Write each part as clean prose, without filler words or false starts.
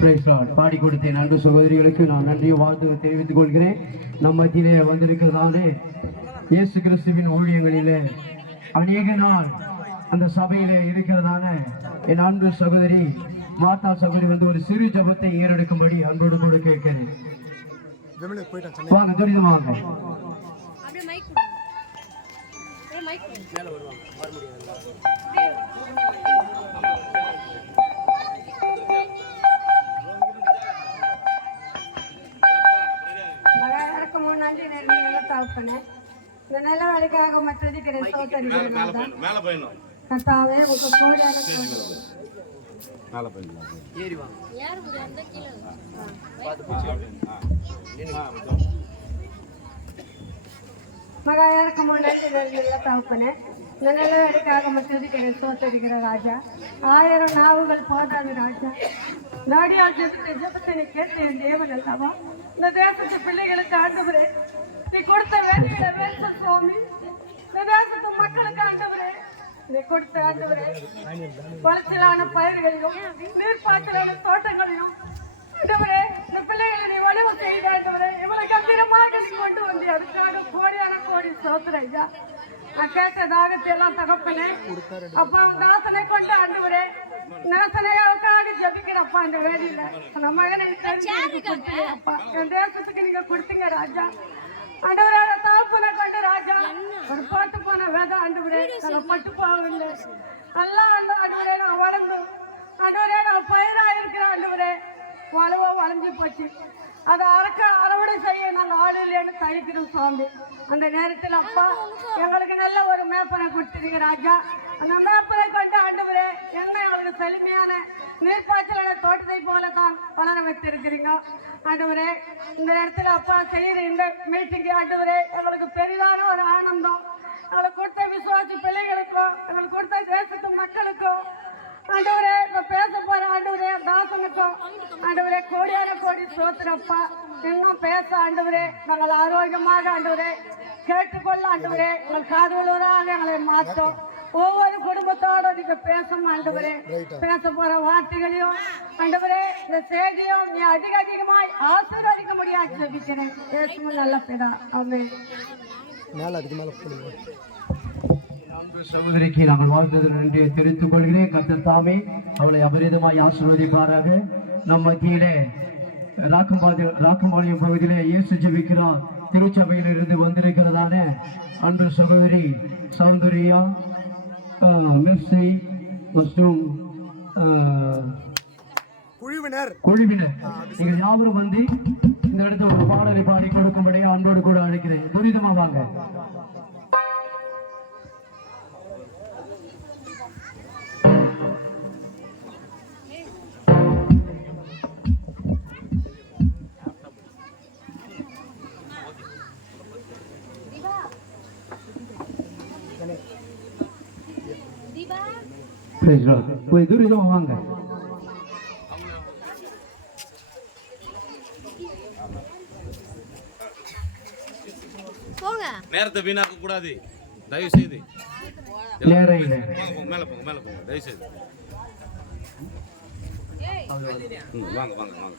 பாடி கொடுத்த நண்பு சகோதரிகளுக்கு நான் நன்றியும் வாழ்த்து தெரிவித்துக் கொள்கிறேன். நம் மத்தியிலே வந்திருக்கிறதானே இயேசு கிறிஸ்துவின் ஊழியங்களிலே அநேக நாள் அந்த சபையிலே இருக்கிறதான என் அன்பு சகோதரி மாதா சகோதரி வந்து ஒரு சிறு ஜபத்தை ஏறெடுக்கும்படி அன்போடு கூட கேட்கிறேன். வாங்க துரிதமாக இந்த நல்ல வேலைக்காக மற்றது கர்த்தாவே உங்க கோடியான மகா இறக்க முன்னாடி தகப்பனே இந்த நல்ல வேலைக்காக மற்றது சோத்தரிக்கிற ராஜா 1000 நாவுகள் போதாது ராஜா நாடியால் ஜெபத்தை கேட்டு என் தேவன் அல்லவா இந்த தேசத்து பிள்ளைகளுக்கு ஆண்டவரே நீ கொடுத்த வேண்டிய சுவாமி இந்த தேசத்து மக்களுக்கு ஆண்டவரே நீ கொடுத்த ஆண்டவரே வளர்ச்சியிலான பயிர்களையும் நீர்ப்பாய்ச்சலான தோட்டங்களையும் ஆண்டவரே இந்த பிள்ளைகளை நீ வலுவு செய்த ஆண்டவரே இவளை கம்பீரமாக நீ கொண்டு வந்து அதுக்காக கோடியான கோடி சோத்திர ஐயா நான் கேட்ட தாகத்தை எல்லாம் தகப்பனே அப்பா உன் தாசனை கொண்டு ஆண்டவரே நாசனையாவுக்காக ஜபிக்கிறப்பா இந்த வேலையில அந்த மகனை அப்பா என் தேசத்துக்கு நீங்க கொடுத்தீங்க ராஜா ஆண்டவரே தகப்பனை கொண்டு ராஜா ஒரு பாட்டு போன வேத ஆண்டவரே நான் பட்டு போகவில்லை நல்லா ஆண்டவரே நான் வளர்ந்து ஆண்டவரே நான் பயிராக இருக்கிறேன் ஆண்டவரே வளவோ வளைஞ்சு போச்சு அதை அறுவடை செய்ய நாங்கள் ஆள் இல்லைன்னு தயக்கிறோம் சுவாமி அந்த நேரத்தில் அப்பா எங்களுக்கு நல்ல ஒரு மேப்பனை கொடுத்துருங்க ராஜா அந்த மேப்பனை கொண்டு ஆண்டவரே என்ன அவருக்கு செழுமையான நீர்ப்பாய்ச்சலான தோட்டத்தை போல தான் வளர வைத்திருக்கிறீங்க ஆண்டவரே இந்த நேரத்தில் அப்பா செய்கிற இந்த மீட்டிங்கு ஆண்டவரே எங்களுக்கு பெரிதான ஒரு ஆனந்தம் எங்களுக்கு கொடுத்த விசுவாசி பிள்ளைகளுக்கும் எங்களுக்கு கொடுத்த தேசத்து மக்களுக்கும் ஆண்டவரே இப்ப பேச போற ஆண்டவரே தாசனுக்கும் ஆண்டவரே கோடியான கோடி சோத்திரப்பா இன்னும் பேச ஆண்டவரே நாங்கள் ஆரோக்கியமாக ஆண்டவரே கேட்டுக்கொள்ள ஆண்டவரே எங்கள் காதுகளூராக எங்களை மாற்றோம் ஒவ்வொரு குடும்பத்தோட நீங்க பேசணும் ஆண்டவரே பேச போற வார்த்தைகளையும் ஆண்டவரே இந்த செய்தியும் நீ அதிகமாய் ஆசீர்வதிக்க முடியாது ஜெபிக்கிறேன் பேசும் நல்ல பேரா ஆமென். சகோதரிக்கு நாங்கள் வாழ்ந்தது நன்றியை தெரிவித்துக் கொள்கிறேன். கர்த்தர் தாமே அவளை அபரிதமாய் ஆசீர்வதிப்பாராக. நம் மத்தியிலே ராக்கம்பாளையம் பகுதியிலே இயேசு ஜெபிக்கிறார் திருச்சபையில் இருந்து வந்திருக்கிறதான அன்பு சகோதரி சௌந்தர்யா மெர்சி மற்றும் குழுவினர் நீங்கள் யாவரும் வந்து இந்த இடத்துல ஒரு பாடலை பாடி கொடுக்கும்படியா அன்போடு கூட அழைக்கிறேன். துரிதமா வாங்க. போய் துரிதமா வாங்க. நேரத்தை வீணாக்க கூடாது தயவு செய்து. மேல போங்க மேல போங்க தயவு செய்து. வாங்க வாங்க வாங்க.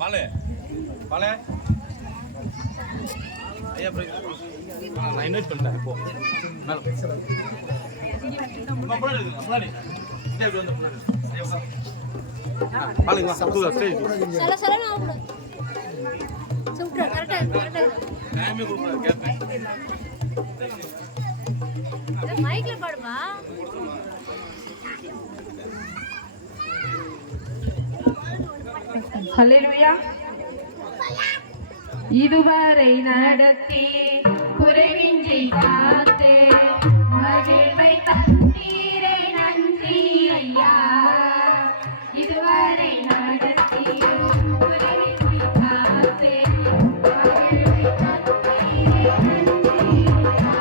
பாலே பாலே ஐயா நான் இன்வைட் பண்ணிட்டேன். இப்போ மேல முன்னாடி பாருங்க சப்புதா ஸ்டேஜ் சல சல நான் கூட சூப்பர் கரெக்ட்டா டைமே கொடுங்க கேட்பேன். மைக்ல பாடுமா. ஹல்லேலூயா. இதுவரை நடத்தி குறைவின்றி காத்தே மகிழ்வை தந்தீரே நன்றி ஐயா. இதுவரை நடத்தி குறைவின்றி காத்தே மகிழ்வை தந்தீரே நன்றி ஐயா.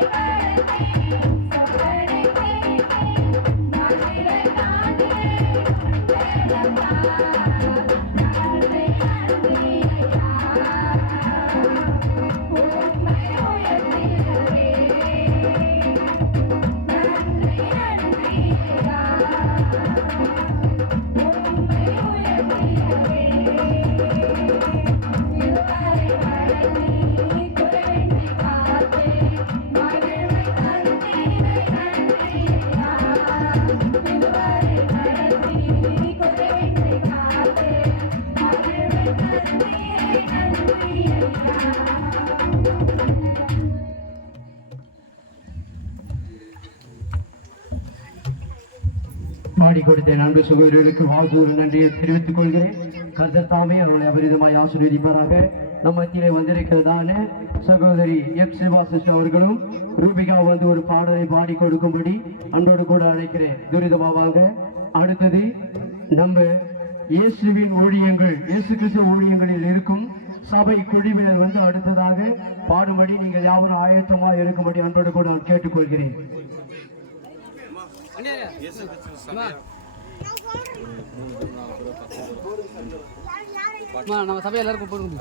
Thank you. பாடி கொடுத்த அன்பு சகோதரர்களுக்கு வாழ்த்து நன்றியை தெரிவித்துக் கொள்கிறேன். கர்த்தர் தாமே அவர்களை அபரிதமாய் ஆசீர்வதிப்பாராக. நம்ம மத்தியிலே வந்திருக்கிறதான சகோதரி எப் சிவா சிஸ்டர் அவர்களும் ரூபிகா வந்து ஒரு பாடலை பாடி கொடுக்கும்படி அன்போடு கூட அழைக்கிறேன். துரிதமாவாக அடுத்தது நம்ம இயேசுவின் ஊழியங்கள், இயேசு கிறிஸ்து ஊழியங்களில் இருக்கும் சபை குழுவினர் வந்து அடுத்ததாக பாடும்படி நீங்கள் யாவரும் ஆயத்தமாக இருக்கும்படி அன்போடு கூட நான் கேட்டுக்கொள்கிறேன். நம்ம சபை எல்லாருக்கும் போடுங்க.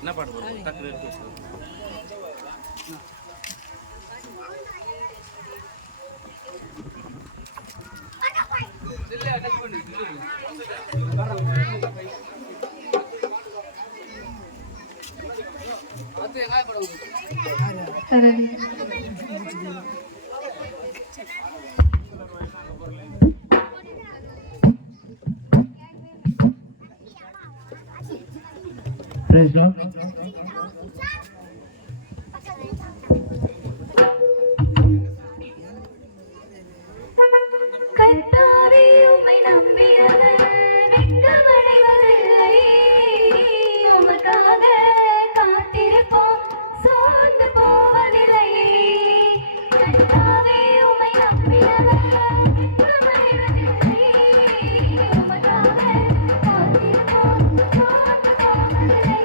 என்ன பாட்டு போடுறோம்? டக்குனு எடுத்து வச்சுக்கோ. Praise Lord. கர்த்தாவே உம்மை நம்பியவர் வெட்கமடைவதில்லை. உமக்காக காத்திருப்போம், சோர்ந்து போவதில்லை. கர்த்தாவே உம்மை நம்பியவர் வெட்கமடைவதில்லை. உமக்காக காத்திருப்போம், சோர்ந்து போவதில்லை.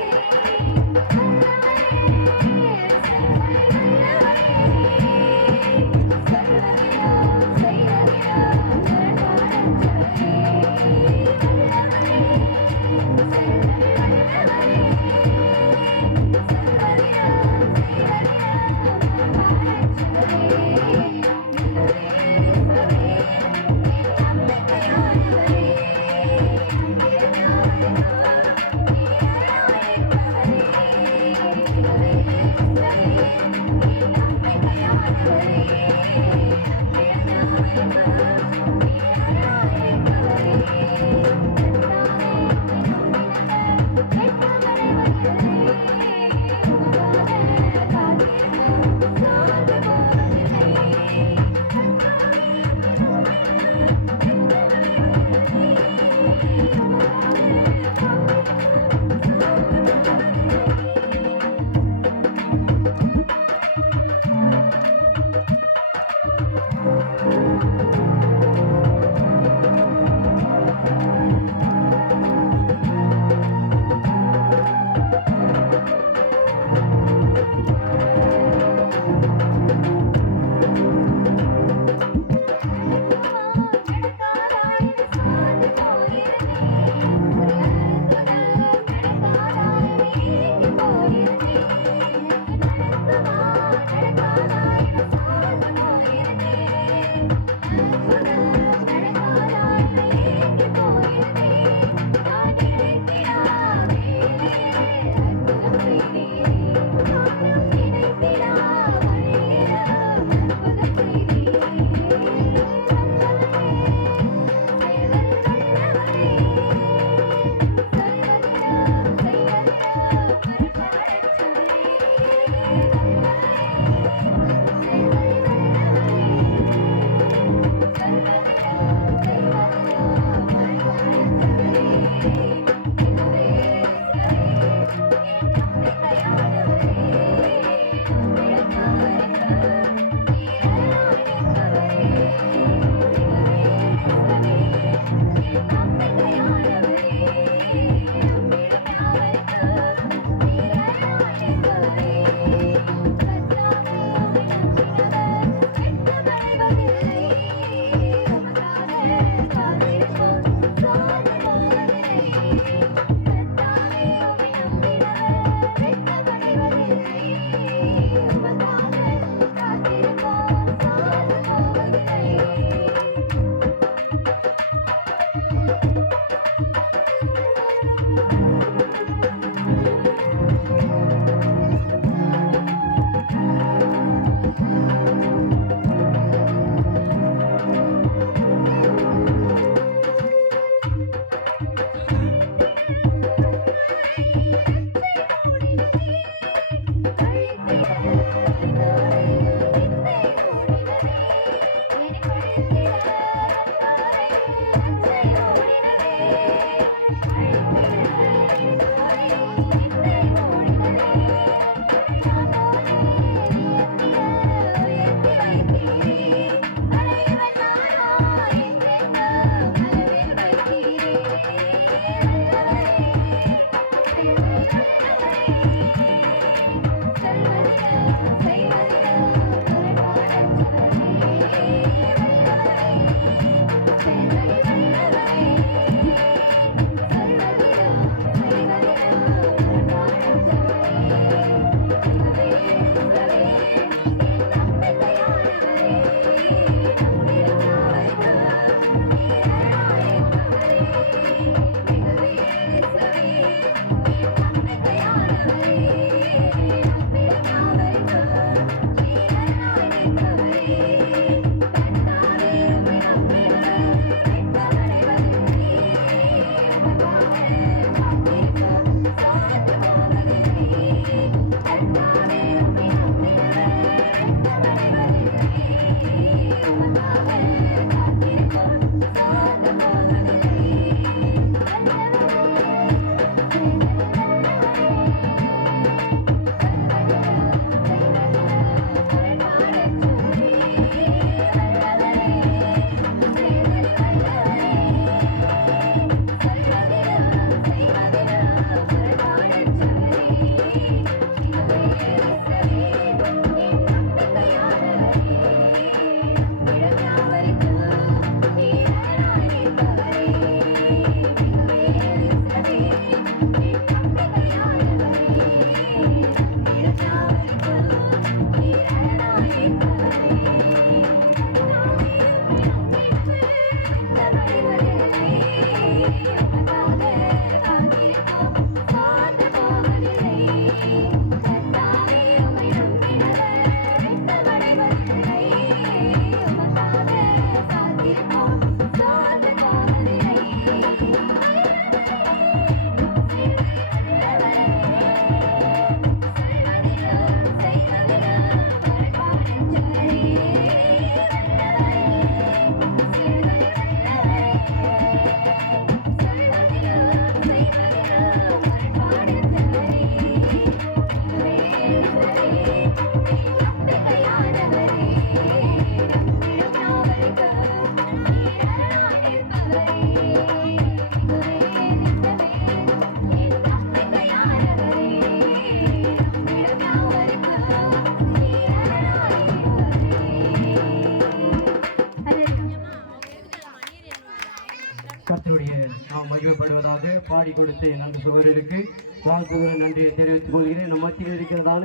கர்த்தருடைய நாம் மகிமைப்படுவதாக பாடி கொடுத்த நன்றி சகோதரருக்கு வாழ்த்துக்கள் நன்றியை தெரிவித்துக் கொள்கிறேன். நம் மத்தியில் இருக்கிறதான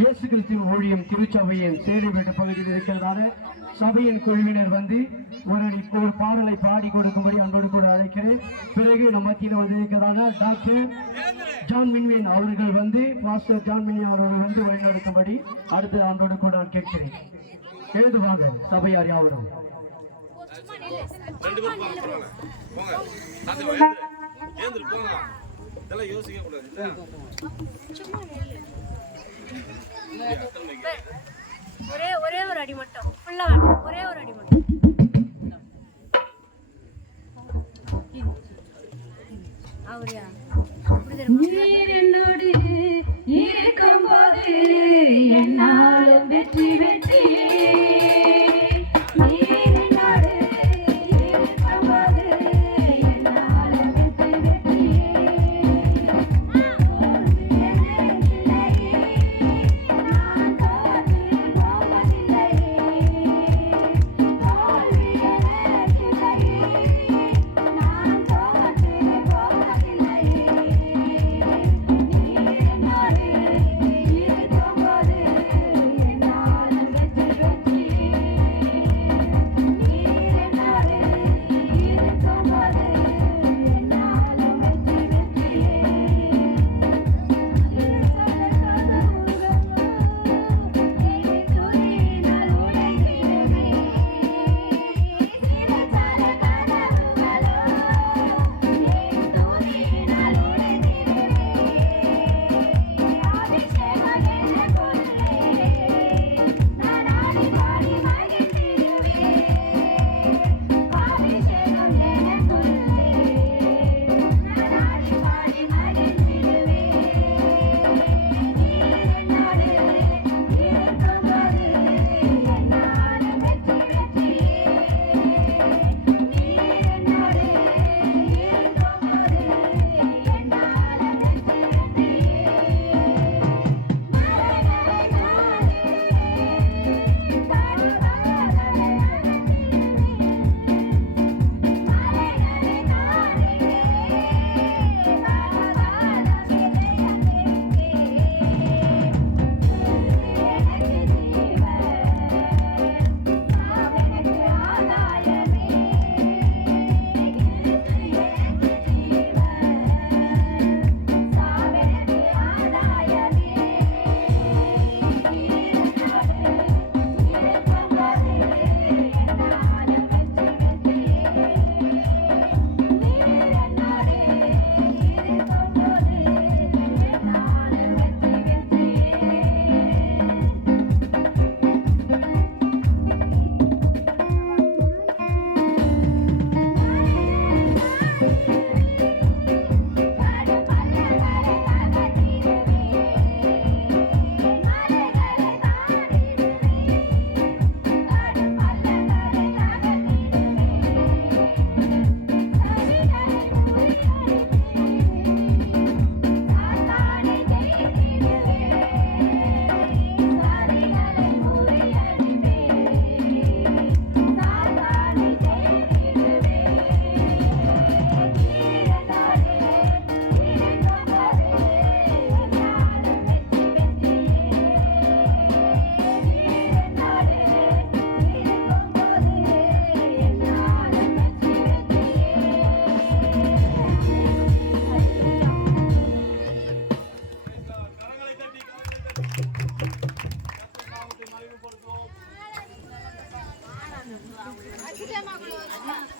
இயேசு கிறிஸ்துவின் ஊழியம் திருச்சபையின் சேரிப்பேட்டு பகுதியில் இருக்கிறதான சபையின் குழுவினர் வந்து ஒரு பாடலை பாடி கொடுக்கும்படி அன்போடு கூட அழைக்கிறேன். பிறகு நம் மத்தியில் வந்து இருக்கிறதான டாக்டர் ஜான் மின்வின் அவர்கள் வந்து மாஸ்டர் ஜான் மின்வின் அவர்கள் வந்து வழிநடத்தும்படி அடுத்த ஆண்டோடு கூட நான் கேட்கிறேன். எழுதுவாங்க சபையார் யாவரும். ரெண்டு பேரும் போங்க, பரவாயில்ல. போங்க. ஏந்திரு போங்க. இதெல்லாம் யோசிக்க கூடாது. ஒரே ஒரு அடி மட்டும் ஃபுல்லா வேணும். ஒரே ஒரு அடி மட்டும். அவரியா என்னோடு இருக்கும்போது என்னாலும் வெற்றி வெற்றி Come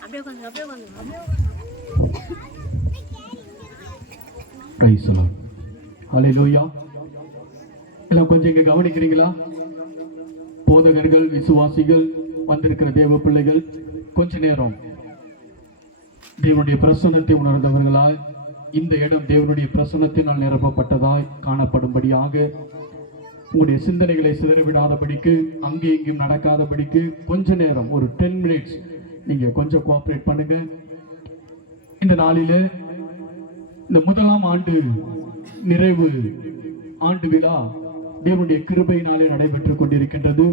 அப்படியே உட்காந்து அப்படியே உட்காந்து பிரைஸ் தி லார்ட். ஹல்லேலூயா. எல்லாம் கொஞ்சம் இங்க கவனிக்கிறீங்களா? போதகர்கள், விசுவாசிகள், வந்திருக்கிற தேவ பிள்ளைகள் கொஞ்ச நேரம் தேவனுடைய பிரசன்னத்தை உணர்ந்தவர்களாய், இந்த இடம் தேவனுடைய பிரசன்னத்தினால் நிரப்பப்பட்டதாய் காணப்படும்படியாக, உங்களுடைய சிந்தனைகளை சிதறவிடாதபடிக்கு, அங்கே இங்கும் நடக்காதபடிக்கு கொஞ்ச நேரம் ஒரு 10 மினிட்ஸ் நீங்க கொஞ்சம் கோஆபரேட் பண்ணுங்க. இந்த நாளிலே இந்த முதலாம் ஆண்டு நிறைவு ஆண்டு விழா தேவனுடைய கிருபையினாலே நடைபெற்றுக் கொண்டிருக்கின்றது.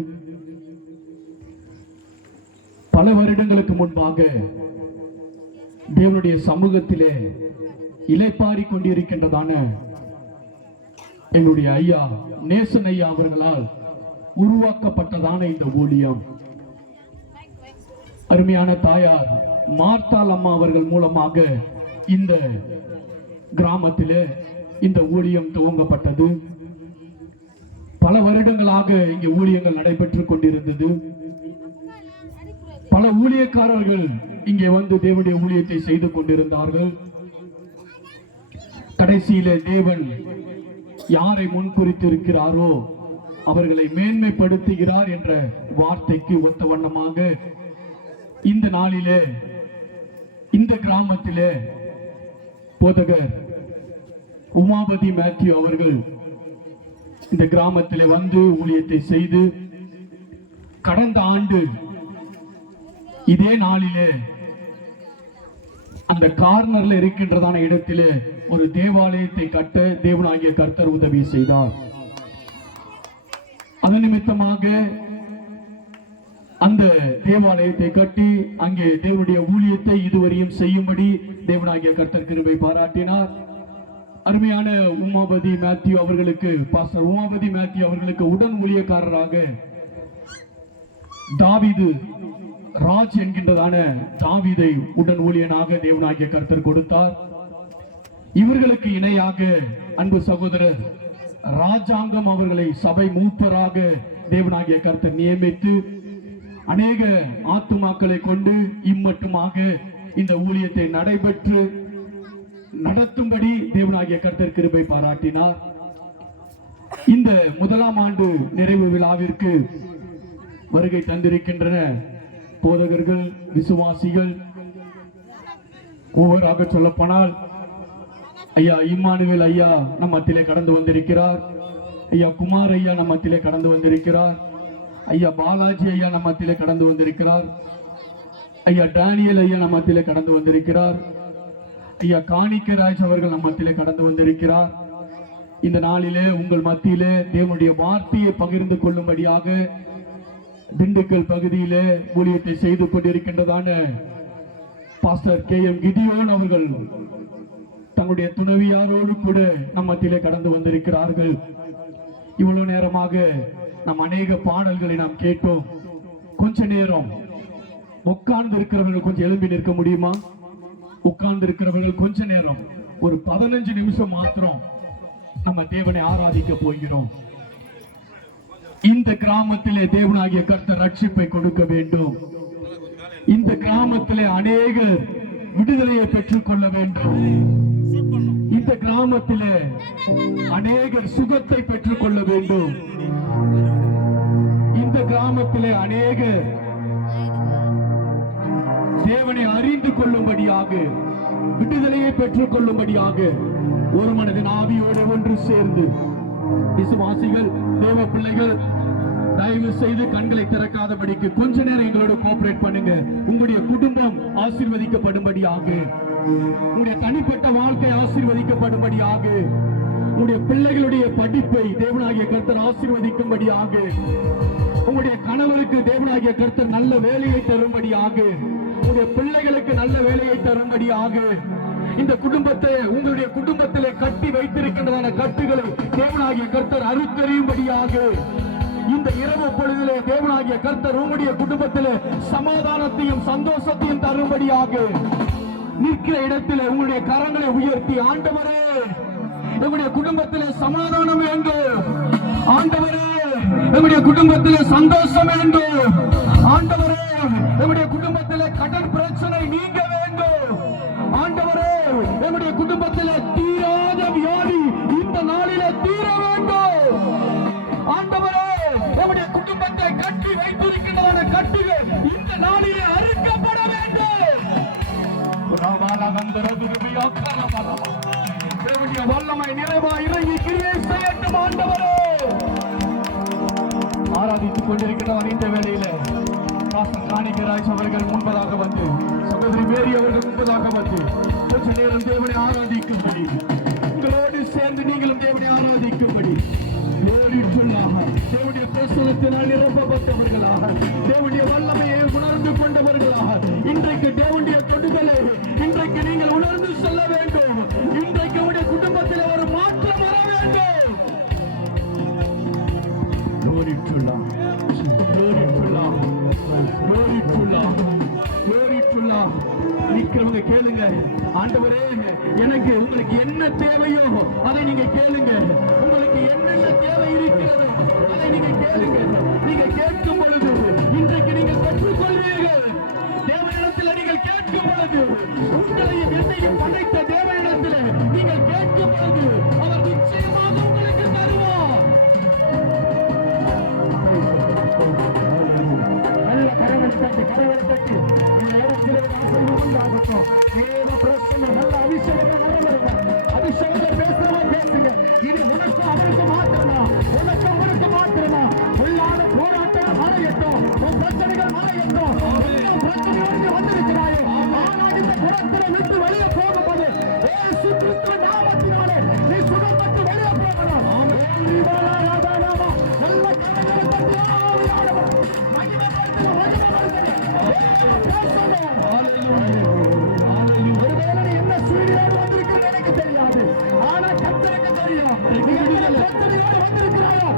பல வருடங்களுக்கு முன்பாக தேவனுடைய சமூகத்திலே இளைப்பாறிக் கொண்டிருக்கின்றதான என்னுடைய ஐயா நேசன் ஐயா அவர்களால் உருவாக்கப்பட்டதான இந்த ஊழியம், அருமையான தாயார் மார்த்தாள் அம்மா அவர்கள் மூலமாக இந்த கிராமத்திலே இந்த ஊழியம் துவங்கப்பட்டது. பல வருடங்களாக இங்கே ஊழியங்கள் நடைபெற்றுக் கொண்டிருந்தது. பல ஊழியக்காரர்கள் இங்கே வந்து தேவனுடைய ஊழியத்தை செய்து கொண்டிருந்தார்கள். கடைசியில தேவன் யாரை முன்குறித்து இருக்கிறாரோ அவர்களை மேன்மைப்படுத்துகிறார் என்ற வார்த்தைக்கு ஒத்த வண்ணமாக இந்த நாளிலே இந்த கிராமத்திலே போதகர் உமாபதி மேத்யூ அவர்கள் இந்த கிராமத்திலே வந்து ஊழியத்தை செய்து, கடந்த ஆண்டு இதே நாளிலே அந்த கார்னர்ல இருக்கின்றதான இடத்திலே ஒரு தேவாலயத்தை கட்ட தேவனாகிய கர்த்தர் உதவி செய்தார். அதன் நிமித்தமாக அந்த தேவாலயத்தை கட்டி அங்கே தேவனுடைய ஊழியத்தை இதுவரையும் செய்யும்படி தேவனாகிய கர்த்தர் கிருபை பாராட்டினார். அருமையான உமாபதி மேத்யூ அவர்களுக்கு, பாஸ்டர் உமாபதி மேத்யூ அவர்களுக்கு உடன் ஊழியக்காரராக தாவீது ராஜ் என்கின்றதான தாவீதை உடன் ஊழியனாக தேவனாகிய கர்த்தர் கொடுத்தார். இவர்களுக்கு இணையாக அன்பு சகோதரர் ராஜாங்கம் அவர்களை சபை மூப்பராக தேவனாகிய கர்த்தர் நியமித்து அநேக ஆத்துமாக்களை கொண்டு இம்மட்டுமாக இந்த ஊழியத்தை நடைபெற்று நடத்தும்படி தேவனாகிய கர்த்தர் கிருபை பாராட்டினார். இந்த முதலாம் ஆண்டு நிறைவு விழாவிற்கு வருகை தந்திருக்கின்றன போதகர்கள், விசுவாசிகள். ஒவ்வொருவராக சொல்லப்போனால் ஐயா இம்மானுவேல் ஐயா நம் மத்தியிலே கடந்து வந்திருக்கிறார். ஐயா குமார் ஐயா நம் மத்தியிலே கடந்து வந்திருக்கிறார். ஐயா பாலாஜி ஐயா நம் மத்தியிலே கடந்து வந்திருக்கிறார். ஐயா டேனியல் ஐயா நம் மத்தியிலே கடந்து வந்திருக்கிறார். ஐயா காணிக்கராஜ் அவர்கள் நம் மத்தியிலே கடந்து வந்திருக்கிறார். இந்த நாளிலே உங்கள் மத்தியிலே தேவனுடைய வார்த்தையை பகிர்ந்து கொள்ளும்படியாக திண்டுக்கல் பகுதியிலே ஊழியத்தை செய்து கொண்டிருக்கின்றதான பாஸ்டர் KM கிதியோன் அவர்கள் தங்களுடைய துணைவியாரோடு கூட நம் மத்தியிலே கடந்து வந்திருக்கிறார்கள். இவ்வளவு நேரமாக நாம் அநேக பாடல்களை நாம் கேட்டோம். கொஞ்ச நேரம் உட்கார்ந்து இருக்கிறவர்கள் கொஞ்சம் எழும்பி நிற்க முடியுமா? உட்கார்ந்து இருக்கிறவர்கள் கொஞ்ச நேரம் ஒரு 15 நிமிஷம் மாத்திரம் நம்ம தேவனை ஆராதிக்க போகிறோம். இந்த கிராமத்திலே தேவனாகிய கர்த்தர் ரட்சிப்பை கொடுக்க வேண்டும். இந்த கிராமத்திலே அநேகர் விடுதலையை பெற்றுக் கொள்ள வேண்டும். இந்த கிராமத்திலே அநேகர் சுகத்தை பெற்றுக் கொள்ள வேண்டும். இந்த கிராமத்திலே அநேகர் தேவனை அறிந்து கொள்ளும்படியாக, விடுதலையை பெற்றுக் கொள்ளும்படியாக ஒரு மனதின் ஆவியோடு ஒன்று சேர்ந்து விசுவாசிகள், தேவ பிள்ளைகள் தயவு செய்து கண்களை திறக்காதபடிக்கு கொஞ்ச நேரம் எங்களோட கோஆபரேட் பண்ணுங்க. உங்களுடைய குடும்பம் ஆசீர்வதிக்கப்படும்படியாக, உங்களுடைய தனிப்பட்ட வாழ்க்கை ஆசீர்வதிக்கப்படும்படியாக, உங்களுடைய பிள்ளைகளுடைய படிப்பை தேவனாகிய கர்த்தர் ஆசீர்வதிக்கும்படியாக, உங்களுடைய கணவருக்கு தேவனாகிய கர்த்தர் நல்ல வேலையை தரும்படியாக, உங்களுடைய பிள்ளைகளுக்கு நல்ல வேலையை தரும்படியாக, இந்த குடும்பத்தை உங்களுடைய குடும்பத்திலே கட்டி வைத்திருக்கின்றதான கட்டுகளை தேவனாகிய கர்த்தர் அறுத்தறியும்படியாக, இந்த இரவு பொழுதிலே தேவனாகிய கர்த்தர் உங்களுடைய குடும்பத்திலே சமாதானத்தையும் சந்தோஷத்தையும் தரும்படியாக, நிற்கிற இடத்திலே உங்களுடைய கரங்களை உயர்த்தி, ஆண்டவரே எங்களுடைய குடும்பத்திலே சமாதானம் வேண்டும், ஆண்டவரே எங்களுடைய குடும்பத்திலே சந்தோஷம் வேண்டும், ஆண்டவரே எங்களுடைய குடும்பத்திலே கடன் பிரச்சனை நீங்க வேண்டும். ஆண்டவரே, நம்முடைய குடும்பத்தில் தீராத வியாதி இந்த நாளில தீர வேண்டும். ஆண்டவரே, நம்முடைய குடும்பத்தை கட்டி வைத்திருக்கின்றன கட்டுகள் இந்த நாளிலே அறுக்கப்பட வேண்டும். தேவனுடைய வல்லமை நிறைவா இறங்கி கிரியை செய்யட்டும். ஆண்டவரே, ஆராதித்துக் கொண்டிருக்கிறவர் இந்த வேளையில பாஸ்டர் காணிக்கராஜ் அவர்கள் முன்பதாக வந்து, சகோதரி மேரி அவர்கள் முன்பதாக வந்து கொஞ்ச நேரம் தேவனை ஆராதிக்கும்படி, உங்களோடு சேர்ந்து நீங்களும் தேவனை ஆராதிக்கும்படி தேவனுடைய பிரசனத்தினால் நிரப்பப்பட்டவர்களாக, தேவனுடைய வல்லமையை உணர்ந்து கொண்டவர்களாக இன்றைக்கு தேவனுடைய தொடுதலை இன்றைக்கு நீங்கள் உணர்ந்து செல்ல வேண்டும். இன்றைக்கு உங்களுடைய குடும்பத்தில் ஒரு மாற்றம் வர வேண்டும். Glory to Lord. Glory to Lord. Glory to Lord. Glory to Lord. நிக்கிறவங்க கேளுங்க. ஆண்டவரே, எனக்கு உங்களுக்கு என்ன தேவையோ அதை நீங்க கேளுங்க. உங்களுக்கு என்னென்ன தேவை இருக்கிறது அதை நீங்க கேளுங்க. நீங்க கேட்கும் பொழுது இன்றைக்கு நீங்கள் பெற்றுக்கொள்வீர்கள். தேவனிடத்தில் நீங்கள் கேட்கும் பொழுது, உங்களையும் என்னையும் படைத்த தேவனிடத்தில் நீங்கள் கேட்கும் பொழுது அவர் நிச்சயமாக உங்களுக்கு தருவார். நல்ல கரவன் தட்டு உண்டாகட்டும். தேவ பிரச்சனை நல்ல அபிஷேகம் அபிஷேகம் பேசுறவன் பேசுங்க. இது உனக்கும் அவருக்கு மாத்திரமா, உனக்கும் அவருக்கு மாத்திரமா. உள்ளான போராட்டம் மறையட்டும், உன் பிரச்சனைகள் மறையட்டும். பிரச்சனையோடு வந்திருக்கிறாயோ, ஆனால் இந்த புறத்தினை விட்டு வெளியே போகும்போது இயேசு கிறிஸ்து நாமத்தினாலே நீ சுகப்பட்டு வெளியே போகணும். நல்ல கரங்களை தட்டி ஆவியானவர் ஒருவேளை என்ன சூழ்நிலையோடு வந்திருக்கிறது எனக்கு தெரியாது, ஆனா கர்த்தருக்கு தெரியும். பிரச்சனையோடு வந்திருக்கிறாயோ,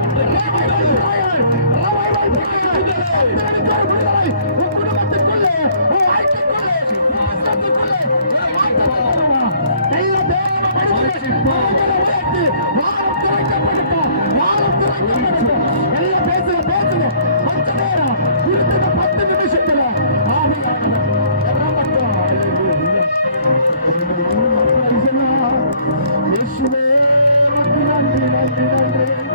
உன் குடும்பத்துக்குள்ளே, உன் வாழ்க்கைக்குள்ளே, மாற்றத்துக்குள்ளே ஒரு மாற்றம் வரணும். நல்ல தேவ மனிதர்கள் உயர்த்தி வானம் துறைக்கப்படட்டும், வானம் துறைக்கப்படட்டும். எல்லாம் பேசுங்க கொஞ்ச நேரம் குறிப்பிட்ட 10 நிமிஷத்துல இயேசுவே நன்றி நன்றி நன்றி.